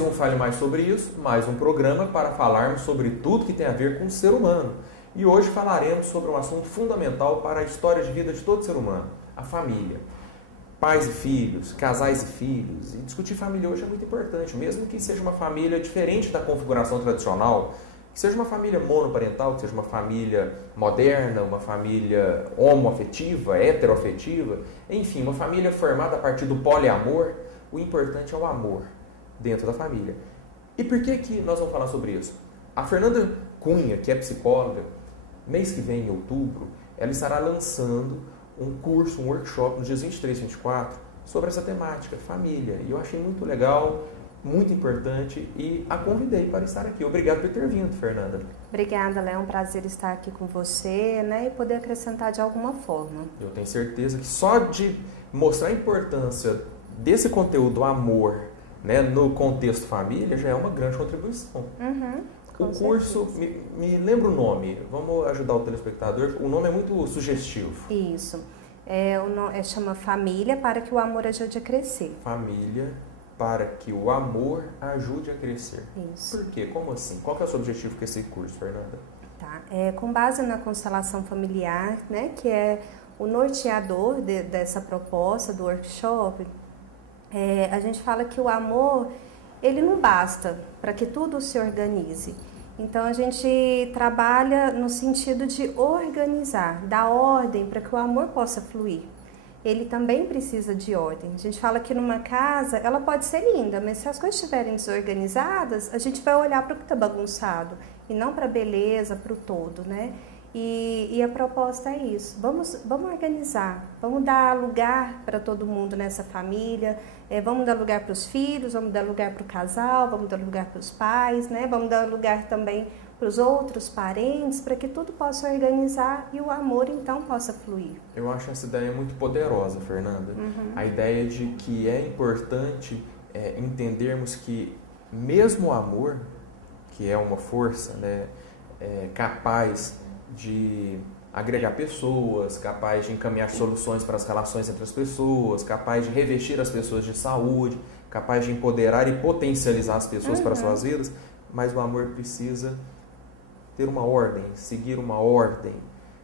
mais um Fale Mais Sobre Isso, mais um programa para falarmos sobre tudo que tem a ver com o ser humano. E hoje falaremos sobre um assunto fundamental para a história de vida de todo ser humano, a família. Pais e filhos, casais e filhos. E discutir família hoje é muito importante, mesmo que seja uma família diferente da configuração tradicional, que seja uma família monoparental, que seja uma família moderna, uma família homoafetiva, heteroafetiva, enfim, uma família formada a partir do poliamor. O importante é o amor dentro da família. E por que nós vamos falar sobre isso? A Fernanda Cunha, que é psicóloga, mês que vem, em outubro, ela estará lançando um curso, um workshop, nos dias 23 e 24, sobre essa temática, família. E eu achei muito legal, muito importante e a convidei para estar aqui. Obrigado por ter vindo, Fernanda. Obrigada, Léo. É um prazer estar aqui com você, né, e poder acrescentar de alguma forma. Eu tenho certeza que só de mostrar a importância desse conteúdo, amor, né, no contexto família, já é uma grande contribuição. O curso, me lembra o nome, vamos ajudar o telespectador, o nome é muito sugestivo. Isso, chama Família para que o amor ajude a crescer. Família para que o amor ajude a crescer. Isso. Por quê? Como assim? Qual que é o seu objetivo com esse curso, Fernanda? Tá. Com base na constelação familiar, né, que é o norteador dessa proposta do workshop, a gente fala que o amor, ele não basta para que tudo se organize. Então a gente trabalha no sentido de organizar, dar ordem para que o amor possa fluir. Ele também precisa de ordem. A gente fala que numa casa, ela pode ser linda, mas se as coisas estiverem desorganizadas, a gente vai olhar para o que está bagunçado e não para a beleza, para o todo, né? E a proposta é isso, vamos organizar, vamos dar lugar para todo mundo nessa família, vamos dar lugar para os filhos, vamos dar lugar para o casal, vamos dar lugar para os pais, né? Vamos dar lugar também para os outros parentes, para que tudo possa organizar e o amor então possa fluir. Eu acho essa ideia muito poderosa, Fernanda. A ideia de que é importante entendermos que mesmo o amor, que é uma força, né, capaz de agregar pessoas, capaz de encaminhar soluções para as relações entre as pessoas, capaz de revestir as pessoas de saúde, capaz de empoderar e potencializar as pessoas para as suas vidas, mas o amor precisa ter uma ordem, seguir uma ordem.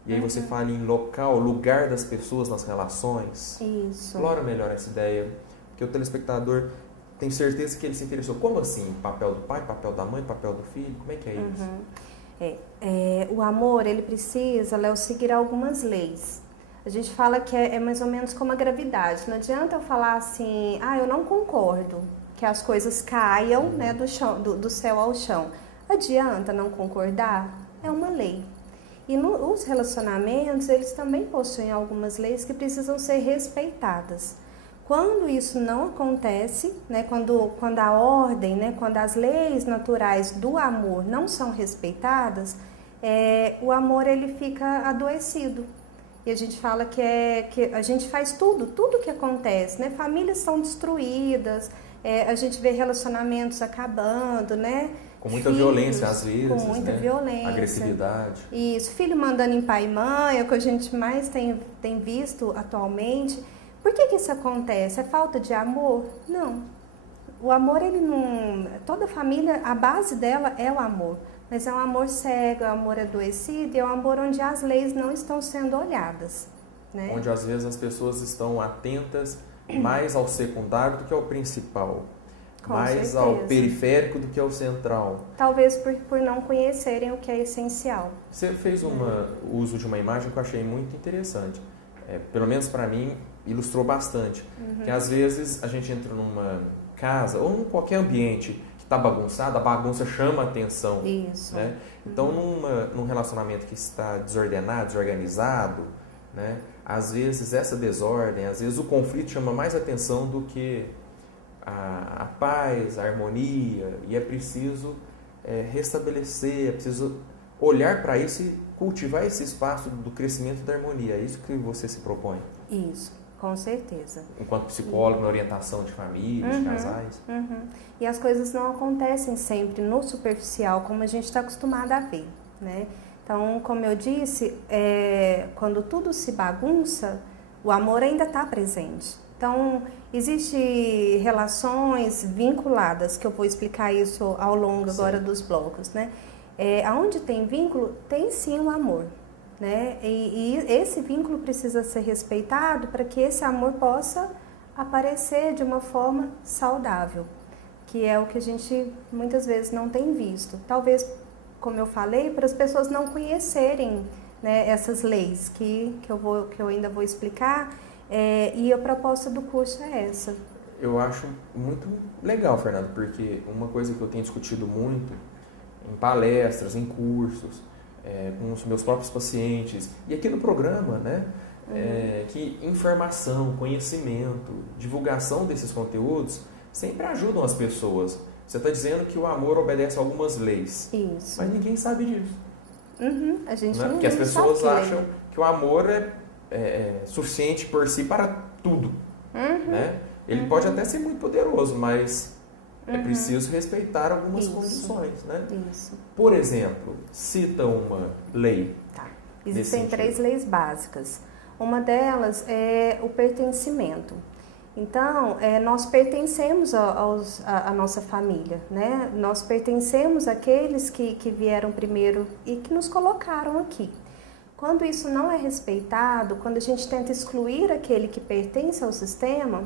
E aí você fala em lugar das pessoas nas relações. Isso. Explora melhor essa ideia, porque o telespectador tem certeza que ele se interessou. Como assim? Papel do pai, papel da mãe, papel do filho? Como é que é isso? O amor, ele precisa, Léo, seguir algumas leis. A gente fala que é mais ou menos como a gravidade. Não adianta eu falar assim, eu não concordo que as coisas caiam, né, do céu ao chão. Adianta não concordar? É uma lei. E os relacionamentos, eles também possuem algumas leis que precisam ser respeitadas. Quando isso não acontece, né, quando a ordem, né, quando as leis naturais do amor não são respeitadas, o amor ele fica adoecido. E a gente fala que a gente faz tudo que acontece, né? Famílias são destruídas, a gente vê relacionamentos acabando, né? Com muita violência às vezes, com muita violência, agressividade. Isso, filho mandando em pai e mãe, é o que a gente mais tem visto atualmente. Por que isso acontece? É falta de amor? Não. O amor, ele não... Toda família, a base dela é o amor. Mas é um amor cego, é um amor adoecido, é um amor onde as leis não estão sendo olhadas, né? Onde às vezes as pessoas estão atentas mais ao secundário do que ao principal. Mais ao periférico do que ao central. Talvez por não conhecerem o que é essencial. Você fez uso de uma imagem que eu achei muito interessante. Pelo menos para mim, ilustrou bastante. Que às vezes a gente entra numa casa ou em qualquer ambiente que está bagunçado, a bagunça chama a atenção. Isso. Né? Então, num relacionamento que está desordenado, desorganizado, né? Às vezes essa desordem, às vezes o conflito chama mais atenção do que a paz, a harmonia, e é preciso restabelecer, é preciso olhar para isso e cultivar esse espaço do crescimento da harmonia. É isso que você se propõe? Isso, com certeza. Enquanto psicólogo, na orientação de famílias, de casais? E as coisas não acontecem sempre no superficial, como a gente está acostumado a ver, né? Então, como eu disse, quando tudo se bagunça, o amor ainda está presente. Então, existem relações vinculadas, que eu vou explicar isso ao longo agora dos blocos, né? Aonde tem vínculo, tem sim o amor, né? E esse vínculo precisa ser respeitado para que esse amor possa aparecer de uma forma saudável, que é o que a gente muitas vezes não tem visto. Talvez, como eu falei, para as pessoas não conhecerem, né, essas leis que eu ainda vou explicar, e a proposta do curso é essa. Eu acho muito legal, Fernanda, porque uma coisa que eu tenho discutido muito em palestras, em cursos, com os meus próprios pacientes, e aqui no programa, né, que informação, conhecimento, divulgação desses conteúdos sempre ajudam as pessoas. Você está dizendo que o amor obedece a algumas leis. Isso. Mas ninguém sabe disso. A gente não Porque as pessoas acham que o amor é suficiente por si para tudo. Né? Ele pode até ser muito poderoso, mas é preciso respeitar algumas condições. Né? Isso. Por exemplo, cita uma lei. Tá. Existem 3 leis básicas. Uma delas é o pertencimento. Então, nós pertencemos à nossa família, né? Nós pertencemos àqueles que vieram primeiro e que nos colocaram aqui. Quando isso não é respeitado, quando a gente tenta excluir aquele que pertence ao sistema,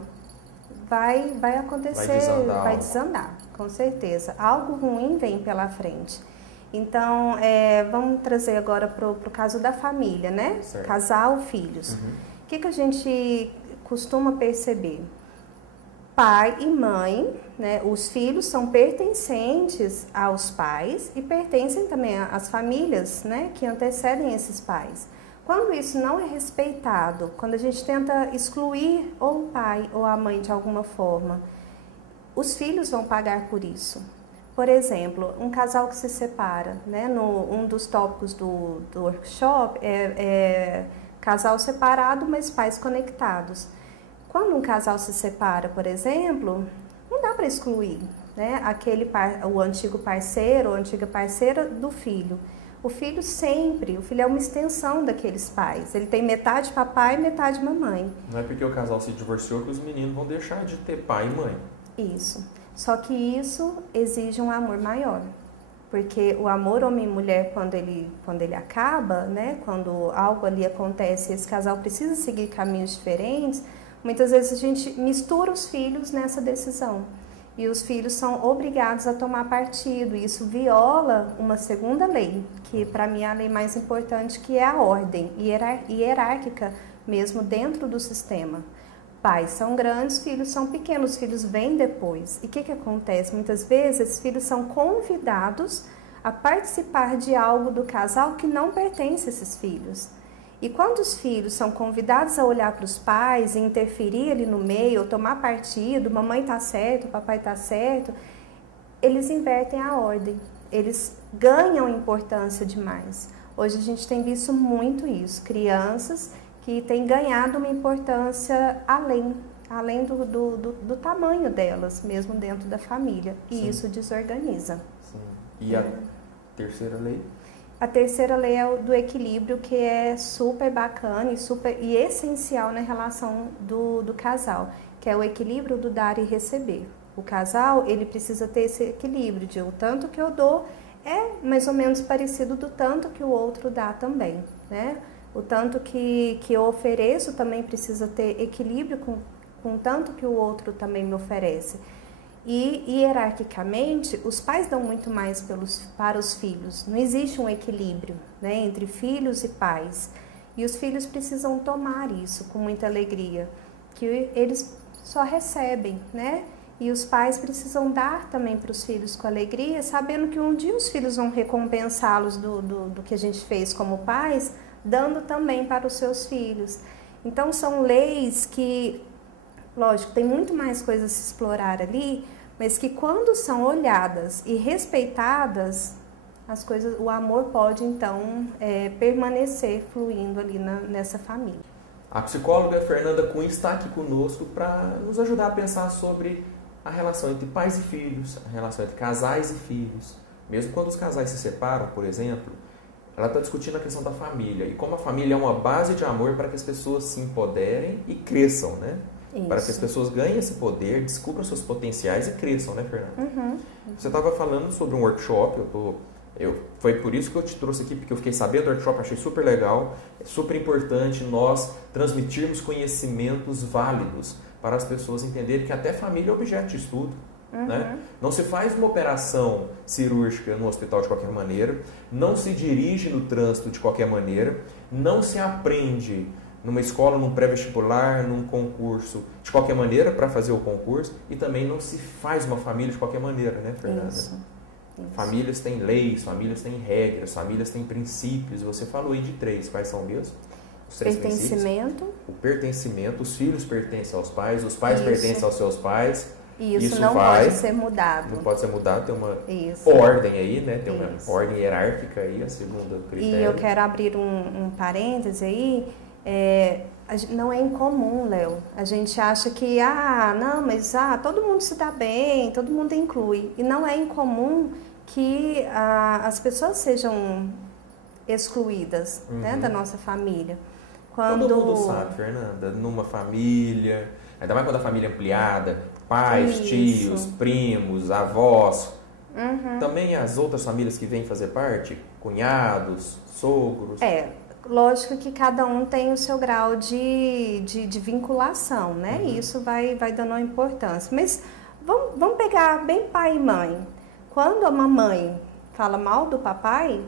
vai acontecer, vai desandar, com certeza. Algo ruim vem pela frente. Então, vamos trazer agora para o caso da família, né? Certo. Casal, filhos. O que a gente costuma perceber? Pai e mãe, né? Os filhos são pertencentes aos pais e pertencem também às famílias, né, que antecedem esses pais. Quando isso não é respeitado, quando a gente tenta excluir ou o pai ou a mãe de alguma forma, os filhos vão pagar por isso. Por exemplo, um casal que se separa, né? Um dos tópicos do workshop é casal separado, mas pais conectados. Quando um casal se separa, por exemplo, não dá para excluir, né, o antigo parceiro ou antiga parceira do filho. O filho é uma extensão daqueles pais. Ele tem metade papai e metade mamãe. Não é porque o casal se divorciou que os meninos vão deixar de ter pai e mãe. Isso. Só que isso exige um amor maior. Porque o amor homem e mulher, quando ele acaba, né, quando algo ali acontece e esse casal precisa seguir caminhos diferentes, muitas vezes a gente mistura os filhos nessa decisão. E os filhos são obrigados a tomar partido. E isso viola uma segunda lei, que para mim é a lei mais importante, que é a ordem hierárquica mesmo dentro do sistema. Pais são grandes, filhos são pequenos, filhos vêm depois. E o que acontece? Muitas vezes esses filhos são convidados a participar de algo do casal que não pertence a esses filhos. E quando os filhos são convidados a olhar para os pais e interferir ali no meio, ou tomar partido, mamãe está certo, papai está certo, eles invertem a ordem, eles ganham importância demais. Hoje a gente tem visto muito isso, crianças que têm ganhado uma importância além do tamanho delas, mesmo dentro da família, e isso desorganiza. Sim. E a terceira lei? A terceira lei é do equilíbrio, que é super bacana e essencial na relação do casal, que é o equilíbrio do dar e receber. O casal, ele precisa ter esse equilíbrio de o tanto que eu dou é mais ou menos parecido do tanto que o outro dá também, né? O tanto que eu ofereço também precisa ter equilíbrio com o tanto que o outro também me oferece. E hierarquicamente, os pais dão muito mais para os filhos. Não existe um equilíbrio, né, entre filhos e pais. E os filhos precisam tomar isso com muita alegria, que eles só recebem, né? E os pais precisam dar também para os filhos com alegria, sabendo que um dia os filhos vão recompensá-los do que a gente fez como pais, dando também para os seus filhos. Então são leis que, lógico, tem muito mais coisas a se explorar ali, mas que quando são olhadas e respeitadas, as coisas, o amor pode então permanecer fluindo ali nessa família. A psicóloga Fernanda Cunha está aqui conosco para nos ajudar a pensar sobre a relação entre pais e filhos, a relação entre casais e filhos. Mesmo quando os casais se separam, por exemplo, ela está discutindo a questão da família e como a família é uma base de amor para que as pessoas se empoderem e cresçam, né? para que as pessoas ganhem esse poder, descubram seus potenciais e cresçam, né, Fernanda? Você estava falando sobre um workshop, foi por isso que eu te trouxe aqui, porque eu fiquei sabendo do workshop, achei super legal, é super importante nós transmitirmos conhecimentos válidos para as pessoas entenderem que até família é objeto de estudo. Né? Não se faz uma operação cirúrgica no hospital de qualquer maneira, não se dirige no trânsito de qualquer maneira, não se aprende numa escola, num pré-vestibular, num concurso de qualquer maneira para fazer o concurso, e também não se faz uma família de qualquer maneira, né, Fernanda? Isso. Famílias têm leis, famílias têm regras, famílias têm princípios. Você falou aí de 3, quais são mesmo? Os 3 pertencimento. princípios. O pertencimento, os filhos pertencem aos pais, os pais pertencem aos seus pais. Isso não pode ser mudado. Não pode ser mudado, tem uma ordem aí, né? Tem uma ordem hierárquica aí, a segunda critério. E eu quero abrir um parêntese aí. Não é incomum, Léo. A gente acha que, todo mundo se dá bem, todo mundo inclui. E não é incomum que as pessoas sejam excluídas, né, da nossa família. Todo mundo sabe, Fernanda, numa família, ainda mais quando a família é ampliada, pais, tios, primos, avós, também as outras famílias que vêm fazer parte, cunhados, sogros. Lógico que cada um tem o seu grau de vinculação, né? Isso vai dando uma importância. Mas vamos pegar bem pai e mãe. Quando a mamãe fala mal do papai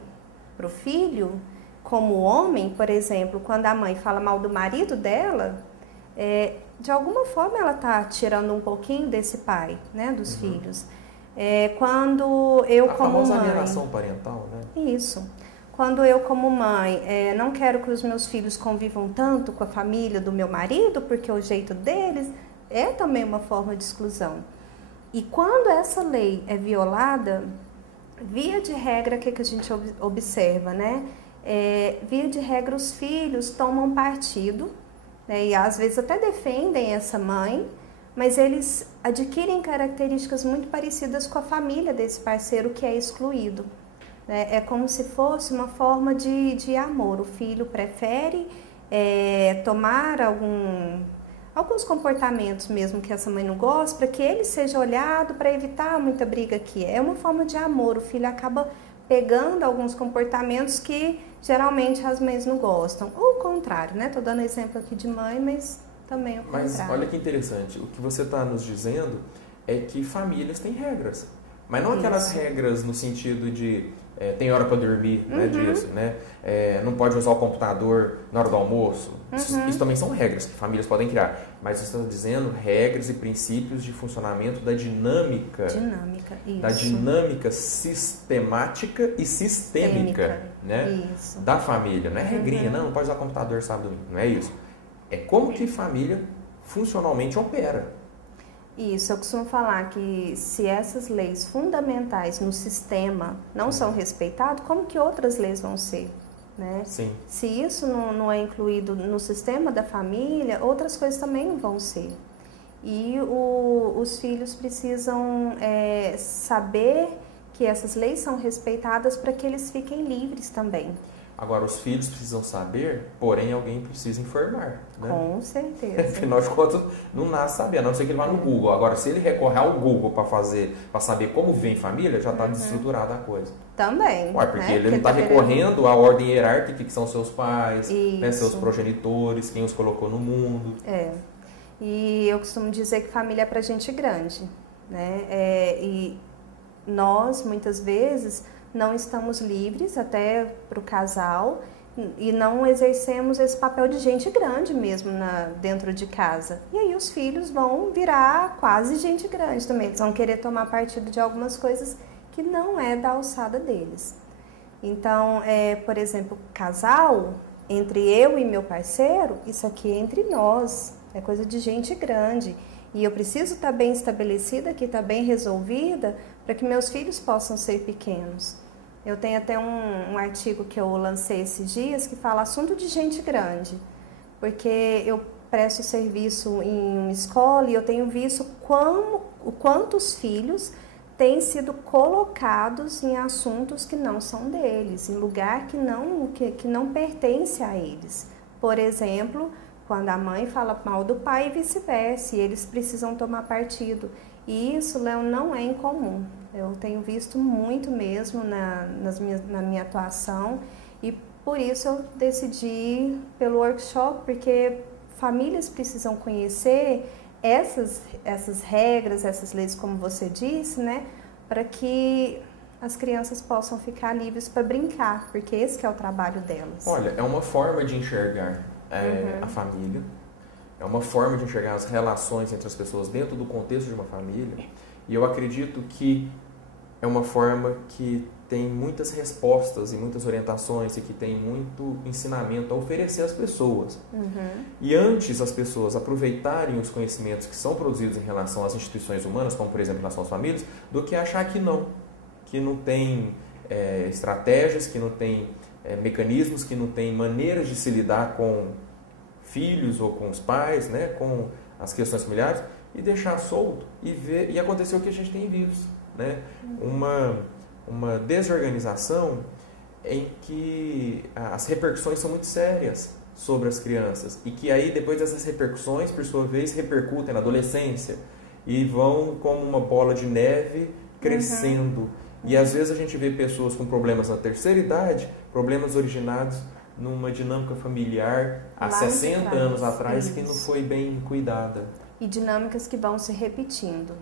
para o filho, como homem, por exemplo, quando a mãe fala mal do marido dela, de alguma forma ela está tirando um pouquinho desse pai, né, dos filhos. Quando eu como mãe... A famosa alienação parental, né? Isso. Quando eu como mãe não quero que os meus filhos convivam tanto com a família do meu marido, porque o jeito deles é também uma forma de exclusão. E quando essa lei é violada, via de regra, o que a gente observa, né? Via de regra, os filhos tomam partido, né? E às vezes até defendem essa mãe, mas eles adquirem características muito parecidas com a família desse parceiro que é excluído. É como se fosse uma forma de amor. O filho prefere tomar alguns comportamentos mesmo que essa mãe não gosta, para que ele seja olhado, para evitar muita briga aqui. É uma forma de amor. O filho acaba pegando alguns comportamentos que geralmente as mães não gostam. Ou o contrário, né? Estou dando exemplo aqui de mãe, mas também o contrário. Mas olha que interessante. O que você está nos dizendo é que famílias têm regras. Mas não aquelas regras no sentido de tem hora para dormir, não é disso, né? Não pode usar o computador na hora do almoço. Isso também são regras que famílias podem criar. Mas você está dizendo regras e princípios de funcionamento da dinâmica. Isso. Da dinâmica sistemática e sistêmica, né? Isso. Da família. Não é regrinha, não pode usar computador sábado e domingo. Não é isso. É como que família funcionalmente opera. Isso, eu costumo falar que se essas leis fundamentais no sistema não são respeitadas, como que outras leis vão ser? Né? Sim. Se isso não é incluído no sistema da família, outras coisas também não vão ser. E os filhos precisam saber que essas leis são respeitadas para que eles fiquem livres também. Agora, os filhos precisam saber, porém alguém precisa informar. Né? Com certeza. Afinal de contas, não nasce sabendo, a não ser que ele vá no Google. Agora, se ele recorrer ao Google para saber como vem família, já está desestruturada a coisa. Também. Porque ele não está recorrendo à ordem hierárquica, que são seus pais, né, seus progenitores, quem os colocou no mundo. E eu costumo dizer que família é para gente grande. Né? E nós, muitas vezes, não estamos livres até para o casal e não exercemos esse papel de gente grande mesmo dentro de casa. E aí os filhos vão virar quase gente grande também. Eles vão querer tomar partido de algumas coisas que não é da alçada deles. Então, por exemplo, casal, entre eu e meu parceiro, isso aqui é entre nós, é coisa de gente grande. E eu preciso estar bem estabelecida, aqui estar bem resolvida, para que meus filhos possam ser pequenos. Eu tenho até um artigo que eu lancei esses dias que fala assunto de gente grande, porque eu presto serviço em uma escola e eu tenho visto quantos filhos têm sido colocados em assuntos que não são deles, em lugar que não pertence a eles. Por exemplo, quando a mãe fala mal do pai e vice-versa, e eles precisam tomar partido. E isso, Léo, não é incomum. Eu tenho visto muito mesmo na minha atuação, e por isso eu decidi ir pelo workshop, porque famílias precisam conhecer essas regras, essas leis, como você disse, né, para que as crianças possam ficar livres para brincar, porque esse que é o trabalho delas. Olha, é uma forma de enxergar a família, é uma forma de enxergar as relações entre as pessoas dentro do contexto de uma família, e eu acredito que é uma forma que tem muitas respostas e muitas orientações e que tem muito ensinamento a oferecer às pessoas. E antes as pessoas aproveitarem os conhecimentos que são produzidos em relação às instituições humanas, como por exemplo em relação às famílias, do que achar que não tem estratégias, que não tem mecanismos, que não tem maneiras de se lidar com filhos ou com os pais, né, com as questões familiares, e deixar solto e ver, e acontecer o que a gente tem visto, né? Uma desorganização em que as repercussões são muito sérias sobre as crianças e que aí depois dessas repercussões, por sua vez, repercutem na adolescência e vão como uma bola de neve crescendo. E às vezes a gente vê pessoas com problemas na terceira idade, problemas originados numa dinâmica familiar há 60 anos atrás que não foi bem cuidada. E dinâmicas que vão se repetindo.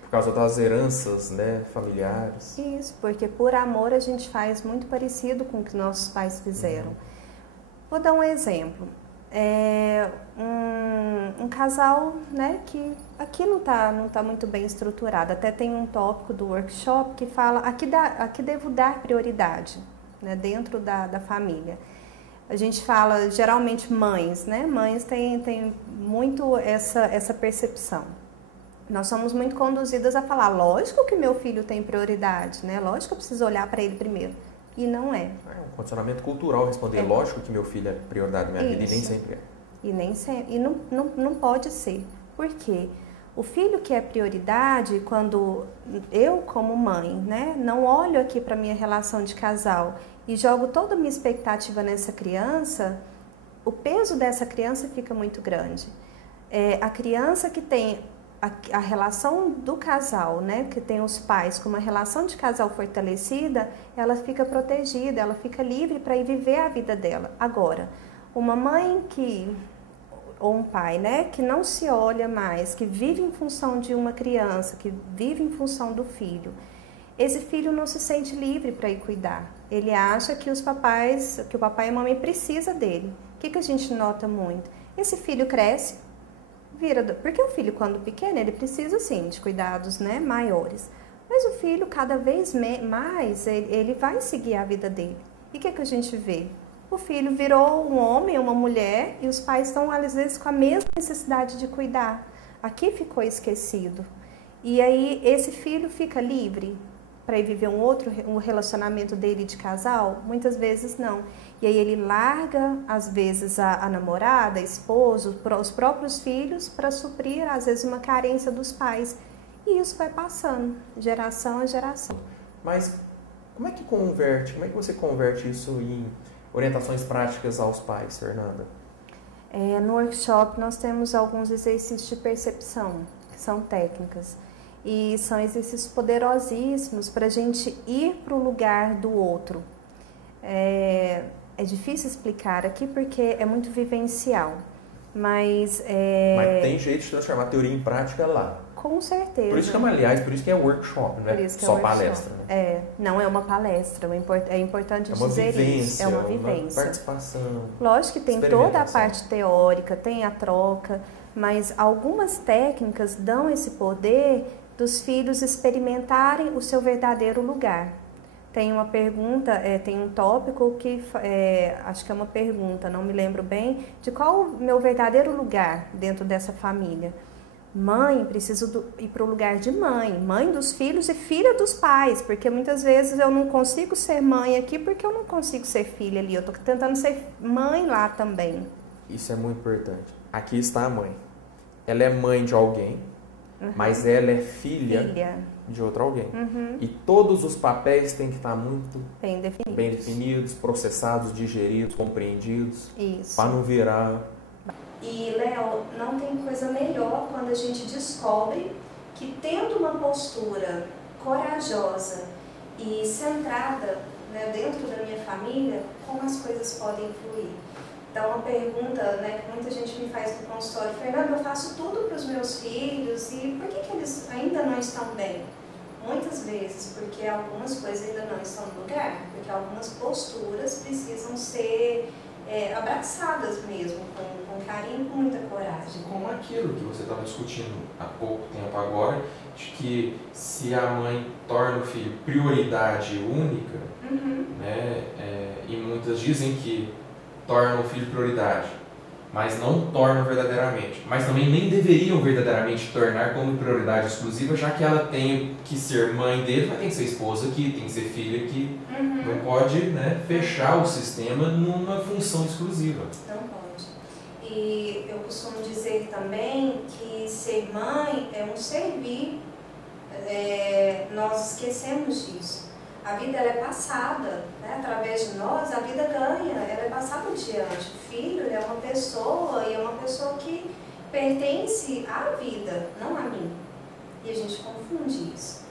Por causa das heranças, né, familiares. Isso, porque por amor a gente faz muito parecido com o que nossos pais fizeram. Vou dar um exemplo. Um casal, né, que aqui não tá muito bem estruturado. Até tem um tópico do workshop que fala aqui devo dar prioridade, né, dentro da família. A gente fala geralmente mães, né? Mães têm muito essa percepção. Nós somos muito conduzidas a falar, lógico que meu filho tem prioridade, né? Lógico que eu preciso olhar para ele primeiro. E não é. É um condicionamento cultural responder, lógico que meu filho é prioridade na minha vida, e nem sempre é. E nem sempre, e não pode ser. Por quê? O filho que é prioridade, quando eu como mãe, né, não olho aqui para a minha relação de casal e jogo toda a minha expectativa nessa criança, o peso dessa criança fica muito grande. A criança que tem a relação do casal, né, que tem os pais com uma relação de casal fortalecida, ela fica protegida, ela fica livre para ir viver a vida dela. Agora, uma mãe ou um pai, né, que não se olha mais, que vive em função de uma criança, que vive em função do filho, esse filho não se sente livre para ir cuidar. Ele acha que o papai e a mamãe precisa dele. O que a gente nota muito? Esse filho cresce, porque o filho, quando pequeno, ele precisa, sim, de cuidados, né, maiores. Mas o filho, cada vez mais, ele vai seguir a vida dele. E o que a gente vê? O filho virou um homem, uma mulher, e os pais estão, às vezes, com a mesma necessidade de cuidar. Aqui ficou esquecido. E aí, esse filho fica livre para ir viver um relacionamento dele de casal? Muitas vezes não. E aí ele larga, às vezes, a namorada, a esposa, os próprios filhos para suprir, às vezes, uma carência dos pais. E isso vai passando, geração a geração. Mas como é que você converte isso em orientações práticas aos pais, Fernanda? No workshop nós temos alguns exercícios de percepção, que são técnicas. E são exercícios poderosíssimos para a gente ir para o lugar do outro. É difícil explicar aqui porque é muito vivencial, mas tem jeito de transformar a teoria em prática lá. Com certeza. Por isso que é workshop, não é só palestra. Né? Não é uma palestra, é importante dizer isso. É uma vivência. Uma participação. Lógico que tem toda a parte teórica, tem a troca, mas algumas técnicas dão esse poder dos filhos experimentarem o seu verdadeiro lugar. Tem uma pergunta, tem um tópico que acho que é uma pergunta, não me lembro bem, de qual o meu verdadeiro lugar dentro dessa família. Mãe, preciso ir para o lugar de mãe dos filhos e filha dos pais, porque muitas vezes eu não consigo ser mãe aqui porque eu não consigo ser filha ali, eu estou tentando ser mãe lá também. Isso é muito importante. Aqui está a mãe. Ela é mãe de alguém, mas ela é filha de outro alguém. E todos os papéis têm que estar muito bem definidos, processados, digeridos, compreendidos, para não virar... E, Léo, não tem coisa melhor quando a gente descobre que, tendo uma postura corajosa e centrada, né, dentro da minha família, como as coisas podem fluir. Então, uma pergunta, né, que muita gente me faz no consultório: Fernanda, eu faço tudo para os meus filhos e por que eles ainda não estão bem? Muitas vezes porque algumas coisas ainda não estão no lugar, porque algumas posturas precisam ser abraçadas mesmo, com carinho, com muita coragem. Como aquilo que você estava discutindo há pouco tempo agora, de que se a mãe torna o filho prioridade única, né, e muitas dizem que tornam o filho prioridade, mas não tornam verdadeiramente. Mas também nem deveriam verdadeiramente tornar como prioridade exclusiva, já que ela tem que ser mãe dele, mas tem que ser esposa aqui, tem que ser filha aqui. Não pode, né, fechar o sistema numa função exclusiva. Não pode. E eu costumo dizer também que ser mãe é um servir. Nós esquecemos disso. A vida ela é passada, né? Através de nós a vida ganha, ela é passada adiante. O filho ele é uma pessoa e é uma pessoa que pertence à vida, não a mim. E a gente confunde isso.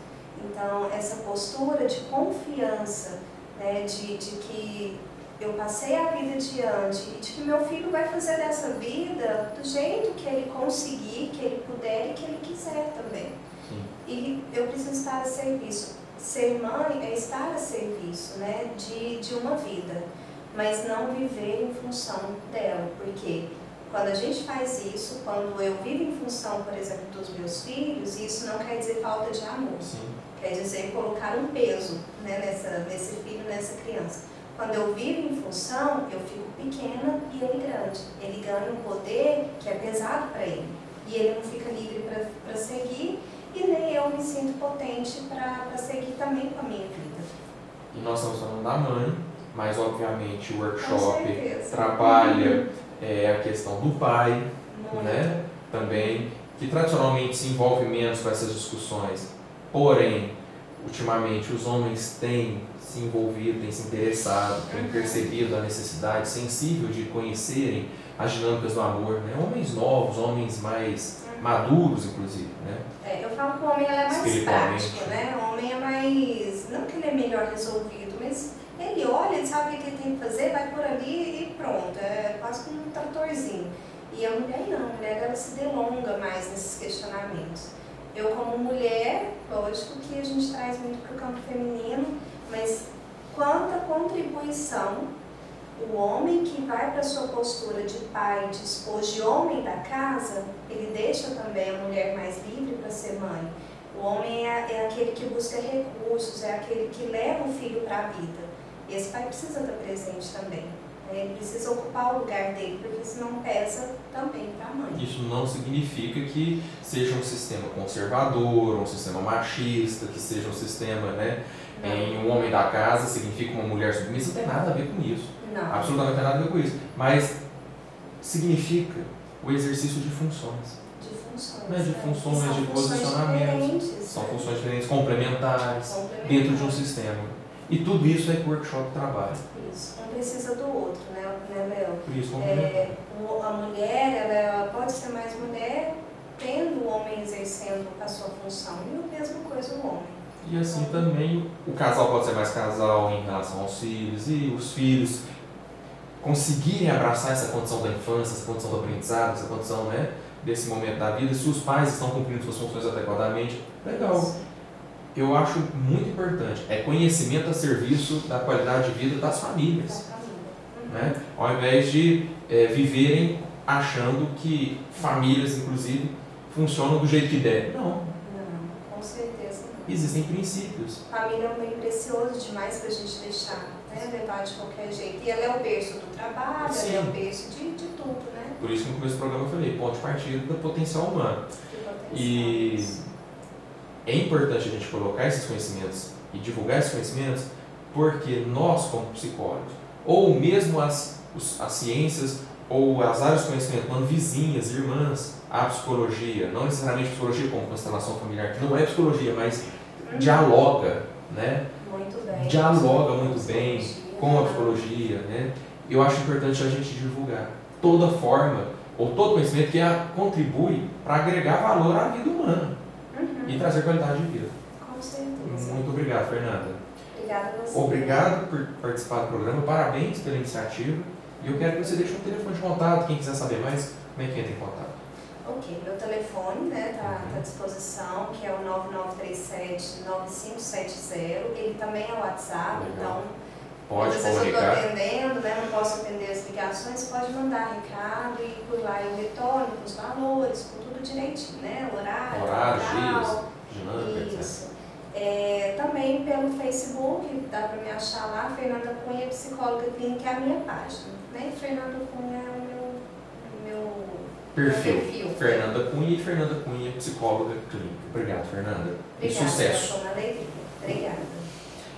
Então, essa postura de confiança, né, de que eu passei a vida adiante e de que meu filho vai fazer dessa vida do jeito que ele conseguir, que ele puder e que ele quiser também. Sim. E eu preciso estar a serviço. Ser mãe é estar a serviço, né, de uma vida, mas não viver em função dela, porque quando a gente faz isso, quando eu vivo em função, por exemplo, dos meus filhos, isso não quer dizer falta de amor. Sim. Quer dizer colocar um peso, né, nesse filho, nessa criança. Quando eu vivo em função, eu fico pequena e ele grande. Ele ganha um poder que é pesado para ele. E ele não fica livre para seguir, e nem eu me sinto potente para seguir também com a minha vida. E nós estamos falando da mãe, mas obviamente o workshop trabalha a questão do pai, né, também, que tradicionalmente se envolve menos com essas discussões. Porém, ultimamente os homens têm se envolvido, têm se interessado, têm percebido a necessidade sensível de conhecerem as dinâmicas do amor, né? Homens novos, homens mais maduros, inclusive, né? Eu falo que o homem é mais prático, né? O homem é mais, não que ele é melhor resolvido, mas ele olha, ele sabe o que ele tem que fazer, vai por ali e pronto, é quase como um tratorzinho. E a mulher não, a mulher ela se delonga mais nesses questionamentos. Eu, como mulher, lógico que a gente traz muito para o campo feminino, mas quanta contribuição o homem que vai para a sua postura de pai, de esposo, de homem da casa, ele deixa também a mulher mais livre para ser mãe. O homem é aquele que busca recursos, é aquele que leva o filho para a vida. Esse pai precisa estar presente também. Ele precisa ocupar o lugar dele, porque senão pesa também para a mãe. Isso não significa que seja um sistema conservador, um sistema machista, que seja um sistema, né, em um homem da casa significa uma mulher submissa, não tem nada a ver com isso. Não. Absolutamente nada a ver com isso. Mas significa o exercício de funções. De funções. Né? De funções, de posicionamentos. São funções diferentes, complementares, dentro de um sistema. E tudo isso é que o workshop trabalha. Isso. Um precisa do outro, né, Léo? Por isso, a mulher, ela pode ser mais mulher, tendo o homem exercendo a sua função. E a mesma coisa o homem. E assim também, o casal pode ser mais casal em relação aos filhos, e os filhos conseguirem abraçar essa condição da infância, essa condição do aprendizado, essa condição, né, desse momento da vida, se os pais estão cumprindo suas funções adequadamente, legal. Isso. Eu acho muito importante, é conhecimento a serviço da qualidade de vida das famílias. Né? Ao invés de viverem achando que famílias, inclusive, funcionam do jeito que devem. Não. Com certeza não. Existem princípios. Família é um bem precioso demais para a gente deixar, né, levar de qualquer jeito. E ela é o berço do trabalho, Sim. ela é o berço de tudo, né? Por isso que no começo do programa eu falei, ponto de partida do potencial humano. E é importante a gente colocar esses conhecimentos e divulgar esses conhecimentos, porque nós, como psicólogos, ou mesmo as ciências ou as áreas de conhecimento, quando vizinhas, irmãs, a psicologia, não necessariamente psicologia como constelação familiar, que não é psicologia, mas dialoga, né? Muito bem. Dialoga muito bem com a psicologia, né? Eu acho importante a gente divulgar toda forma ou todo conhecimento que contribui para agregar valor à vida humana e trazer qualidade de vida. Com certeza. Muito obrigado, Fernanda. Obrigada a você. Obrigado por participar do programa, parabéns pela iniciativa. E eu quero que você deixe um telefone de contato, quem quiser saber mais, como é que entra em contato. Ok, meu telefone está à disposição, que é o 9937-9570. Ele também é o WhatsApp, Legal. então, Pode às vezes eu estou comunicar. atendendo, né, não posso atender as ligações, pode mandar recado e por lá eu retorno com os valores, com tudo direitinho, né? Horário, Dias, dinâmica, etc. isso. Também pelo Facebook, dá para me achar lá, Fernanda Cunha, psicóloga clínica, é a minha página. Né? Fernanda Cunha é o meu perfil. Fernanda Cunha e Fernanda Cunha, psicóloga clínica. Obrigado, Fernanda. Obrigada, sucesso. Obrigada.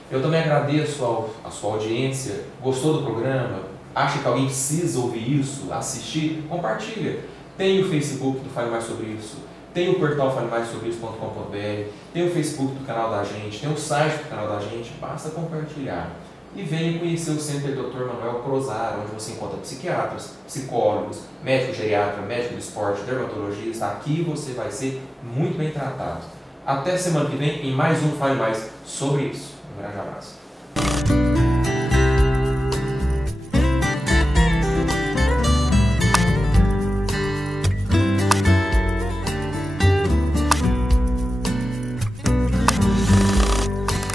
Eu também agradeço a sua audiência. Gostou do programa? Acha que alguém precisa ouvir isso, assistir? Compartilha. Tem o Facebook do Fale Mais Sobre Isso. Tem o portal falemaissobreisso.com.br. Tem o Facebook do canal da gente. Tem o site do canal da gente. Basta compartilhar. E venha conhecer o Center Dr. Manuel Crozar, onde você encontra psiquiatras, psicólogos, médico geriatra, médico do esporte, dermatologista. Aqui você vai ser muito bem tratado. Até semana que vem em mais um Fale Mais Sobre Isso. Um grande abraço.